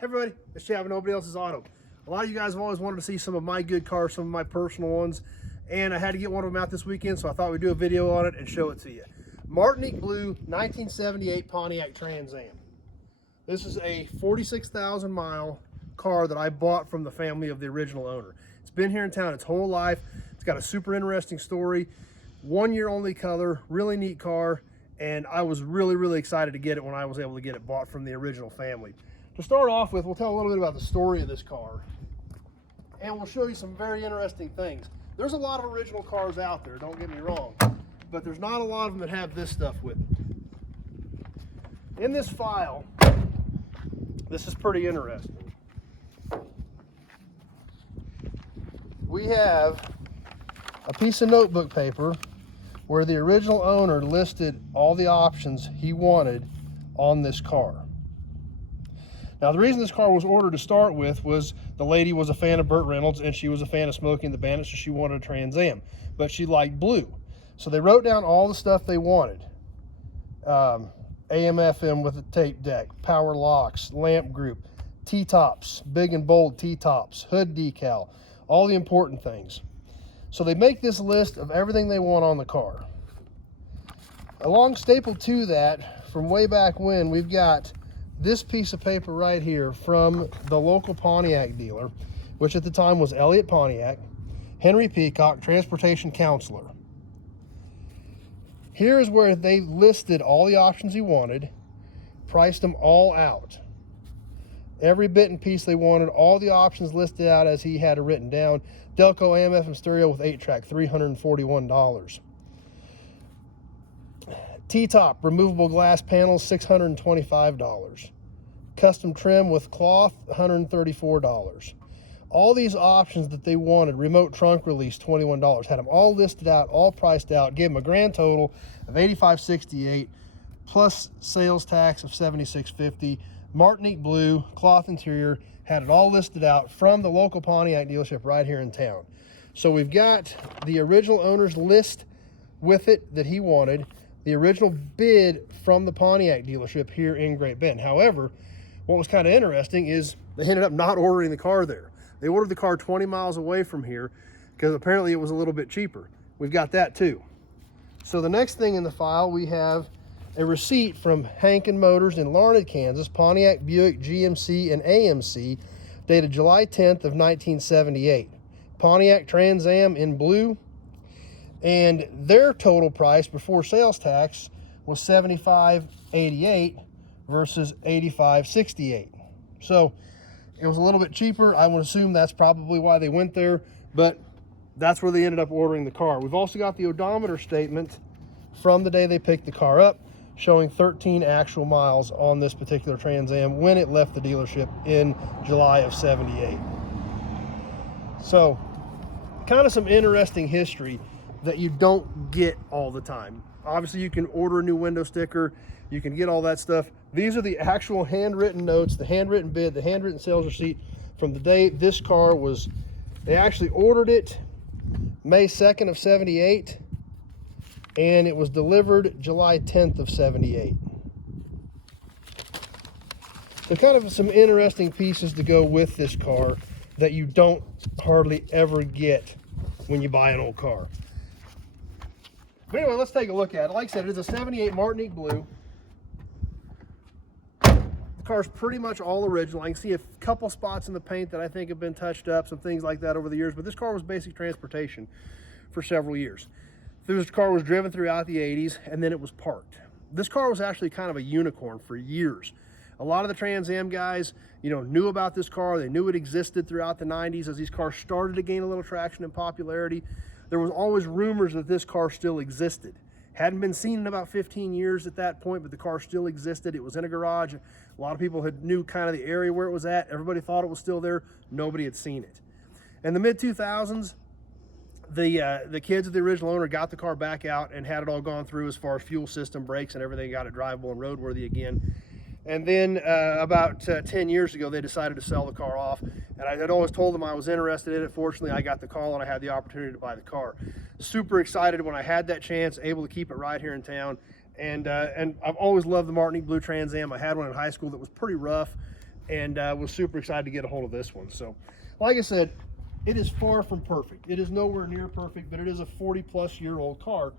Hey everybody, it's Chad with Nobody Else's Auto. A lot of you guys have always wanted to see some of my good cars, some of my personal ones, and I had to get one of them out this weekend, so I thought we'd do a video on it and show it to you. Martinique Blue 1978 Pontiac Trans Am. This is a 46,000 mile car that I bought from the family of the original owner. It's been here in town its whole life. It's got a super interesting story. 1 year only color, really neat car, and I was really excited to get it when I was able to get it bought from the original family. To start off with, we'll tell a little bit about the story of this car, and we'll show you some very interesting things. There's a lot of original cars out there, don't get me wrong, but there's not a lot of them that have this stuff with it. In this file, this is pretty interesting. We have a piece of notebook paper where the original owner listed all the options he wanted on this car. Now, the reason this car was ordered to start with was the lady was a fan of Burt Reynolds and she was a fan of Smokey and the Bandit, so she wanted a Trans Am, but she liked blue. So they wrote down all the stuff they wanted. AM, FM with a tape deck, power locks, lamp group, T-tops, big and bold T-tops, hood decal, all the important things. So they make this list of everything they want on the car. Along stapled to that, from way back when, we've got this piece of paper right here from the local Pontiac dealer, which at the time was Elliott Pontiac, Henry Peacock, transportation counselor. Here's where they listed all the options he wanted, priced them all out. Every bit and piece they wanted, all the options listed out as he had it written down. Delco AM FM stereo with 8-track, $341. T-top, removable glass panels, $625. Custom trim with cloth, $134. All these options that they wanted, remote trunk release, $21. Had them all listed out, all priced out, gave them a grand total of $85.68 plus sales tax of $76.50. Martinique Blue, cloth interior, had it all listed out from the local Pontiac dealership right here in town. So we've got the original owner's list with it that he wanted, the original bid from the Pontiac dealership here in Great Bend. However, what was kind of interesting is they ended up not ordering the car there. They ordered the car 20 miles away from here because apparently it was a little bit cheaper. We've got that too. So the next thing in the file, we have a receipt from Hankin Motors in Larned, Kansas, Pontiac, Buick, GMC, and AMC, dated July 10th of 1978. Pontiac Trans Am in blue, and their total price before sales tax was $75.88 versus $85.68. So it was a little bit cheaper. I would assume that's probably why they went there, but that's where they ended up ordering the car. We've also got the odometer statement from the day they picked the car up, showing 13 actual miles on this particular Trans Am when it left the dealership in July of '78. So kind of some interesting history that you don't get all the time. Obviously, you can order a new window sticker, you can get all that stuff. These are the actual handwritten notes, the handwritten bid, the handwritten sales receipt from the day this car was, they actually ordered it May 2nd of '78, and it was delivered July 10th of '78. So kind of some interesting pieces to go with this car that you don't hardly ever get when you buy an old car. But anyway, let's take a look at it. Like I said, it is a '78 Martinique Blue. The car's pretty much all original. I can see a couple spots in the paint that I think have been touched up, some things like that over the years, but this car was basic transportation for several years. This car was driven throughout the 80s, and then it was parked. This car was actually kind of a unicorn for years. A lot of the Trans Am guys, knew about this car. They knew it existed throughout the 90s as these cars started to gain a little traction and popularity. There was always rumors that this car still existed. Hadn't been seen in about 15 years at that point, but the car still existed. It was in a garage. A lot of people knew kind of the area where it was at. Everybody thought it was still there. Nobody had seen it. In the mid-2000s, the kids of the original owner got the car back out and had it all gone through as far as fuel system, brakes, and everything, got it drivable and roadworthy again. And then about 10 years ago, they decided to sell the car off. And I had always told them I was interested in it. Fortunately, I got the call and I had the opportunity to buy the car. Super excited when I had that chance, able to keep it right here in town. And I've always loved the Martinique Blue Trans Am. I had one in high school that was pretty rough. and was super excited to get a hold of this one. So, like I said, it is far from perfect. It is nowhere near perfect, but it is a 40-plus-year-old car,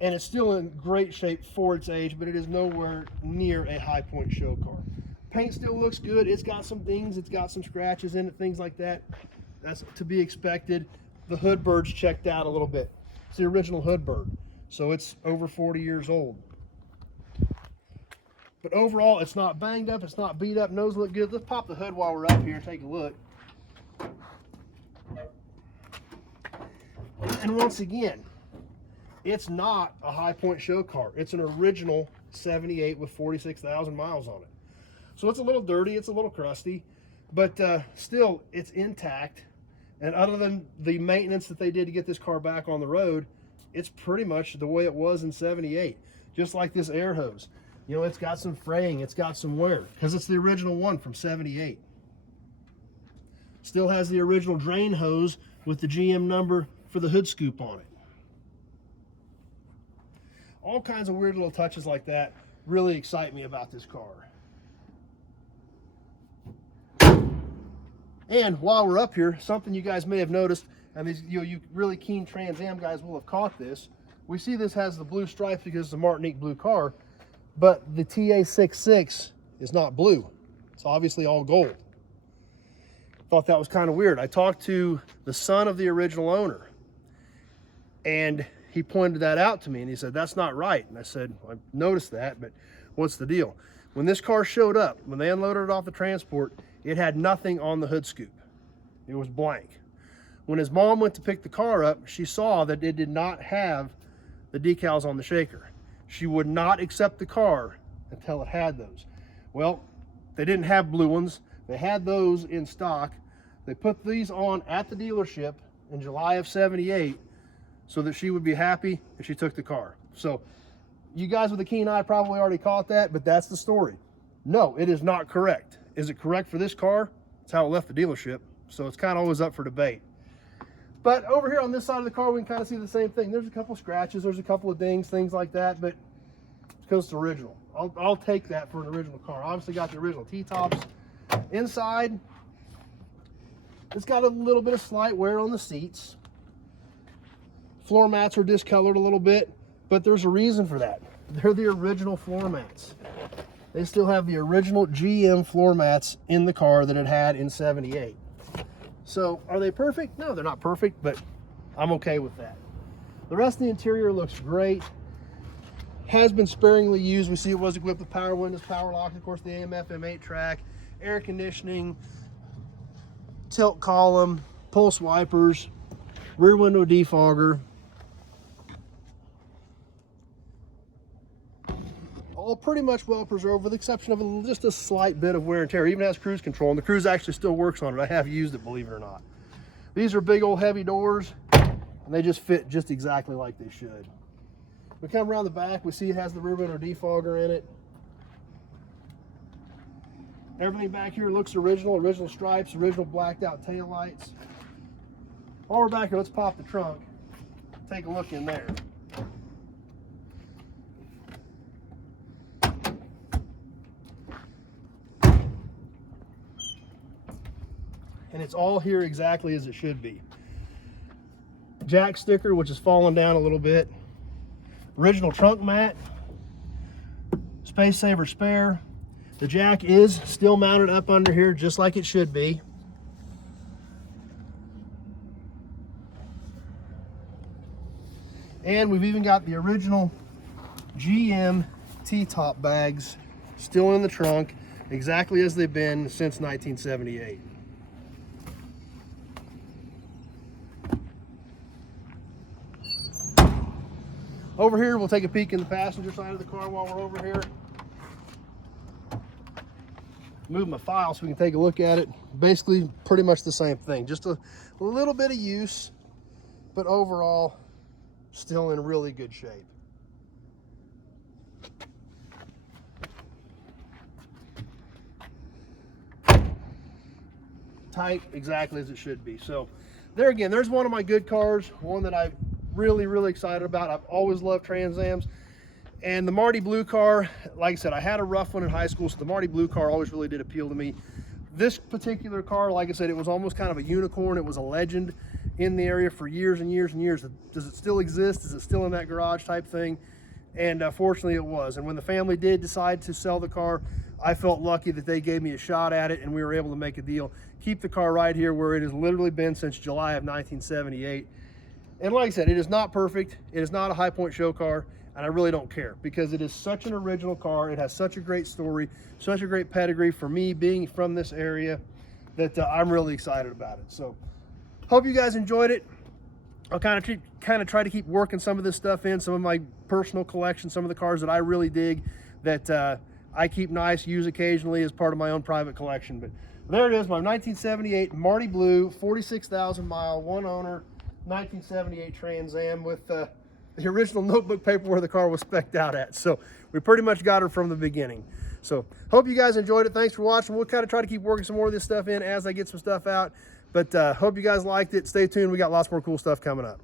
and it's still in great shape for its age, but it is nowhere near a High Point show car. Paint still looks good. It's got some dings, it's got some scratches in it, things like that. That's to be expected. The hood bird's checked out a little bit. It's the original hood bird, so it's over 40 years old. But overall, it's not banged up, it's not beat up, nose look good. Let's pop the hood while we're up here and take a look. And once again, it's not a High Point show car. It's an original 78 with 46,000 miles on it. So it's a little dirty, it's a little crusty, but still, it's intact. And other than the maintenance that they did to get this car back on the road, it's pretty much the way it was in 78. Just like this air hose. You know, it's got some fraying, it's got some wear, because it's the original one from 78. Still has the original drain hose with the GM number for the hood scoop on it. All kinds of weird little touches like that really excite me about this car. And while we're up here, something you guys may have noticed, and these you really keen Trans Am guys will have caught this. We see this has the blue stripes because it's a Martinique blue car, but the TA66 is not blue. It's obviously all gold. Thought that was kind of weird. I talked to the son of the original owner, and he pointed that out to me, and he said, that's not right. And I said, I noticed that, but what's the deal? When this car showed up, when they unloaded it off the transport, it had nothing on the hood scoop. It was blank. When his mom went to pick the car up, she saw that it did not have the decals on the shaker. She would not accept the car until it had those. Well, they didn't have blue ones. They had those in stock. They put these on at the dealership in July of 78 so that she would be happy, and she took the car. So you guys with a keen eye probably already caught that, but that's the story. No, it is not correct. Is it correct for this car? It's how it left the dealership. So it's kind of always up for debate. But over here on this side of the car, we can kind of see the same thing. There's a couple scratches, there's a couple of dings, things like that, but it's because it's original. I'll take that for an original car. Obviously got the original T-tops. Inside, it's got a little bit of slight wear on the seats. Floor mats are discolored a little bit, but there's a reason for that. They're the original floor mats. They still have the original GM floor mats in the car that it had in 78. So are they perfect? No, they're not perfect, but I'm okay with that. The rest of the interior looks great. Has been sparingly used. We see it was equipped with power windows, power locks, of course the AM/FM 8-track, air conditioning, tilt column, pulse wipers, rear window defogger. All pretty much well preserved with the exception of just a slight bit of wear and tear. It even has cruise control, and the cruise actually still works on it. I have used it, believe it or not. These are big old heavy doors, and they just fit just exactly like they should. We come around the back, we see it has the rear window defogger in it. Everything back here looks original, original stripes, original blacked out tail lights. While we're back here, let's pop the trunk, take a look in there. And it's all here exactly as it should be. Jack sticker, which has fallen down a little bit. Original trunk mat. Space saver spare. The jack is still mounted up under here just like it should be. And we've even got the original GM T-top bags still in the trunk, exactly as they've been since 1978. Over here, we'll take a peek in the passenger side of the car while we're over here. Move my file so we can take a look at it. Basically, pretty much the same thing. Just a little bit of use, but overall, still in really good shape. Tight, exactly as it should be. So, there again, there's one of my good cars, one that I've really excited about. I've always loved Trans Ams, And the Marty Blue car, like I said, I had a rough one in high school, so the Marty Blue car always really did appeal to me. This particular car, like I said, it was almost kind of a unicorn. It was a legend in the area for years and years and years. Does it still exist? Is it still in that garage type thing? And fortunately it was. And when the family did decide to sell the car, I felt lucky that they gave me a shot at it and we were able to make a deal. Keep the car right here where it has literally been since July of 1978. And like I said, it is not perfect. It is not a High Point show car, and I really don't care because it is such an original car. It has such a great story, such a great pedigree for me being from this area that I'm really excited about it. So hope you guys enjoyed it. I'll kind of try to keep working some of this stuff in, some of my personal collection, some of the cars that I really dig that I keep nice, use occasionally as part of my own private collection. But there it is, my 1978 Marty Blue, 46,000 mile, one owner, 1978 Trans Am with the original notebook paper where the car was spec'd out at. So we pretty much got her from the beginning. So hope you guys enjoyed it. Thanks for watching. We'll kind of try to keep working some more of this stuff in as I get some stuff out. But hope you guys liked it. Stay tuned. We got lots more cool stuff coming up.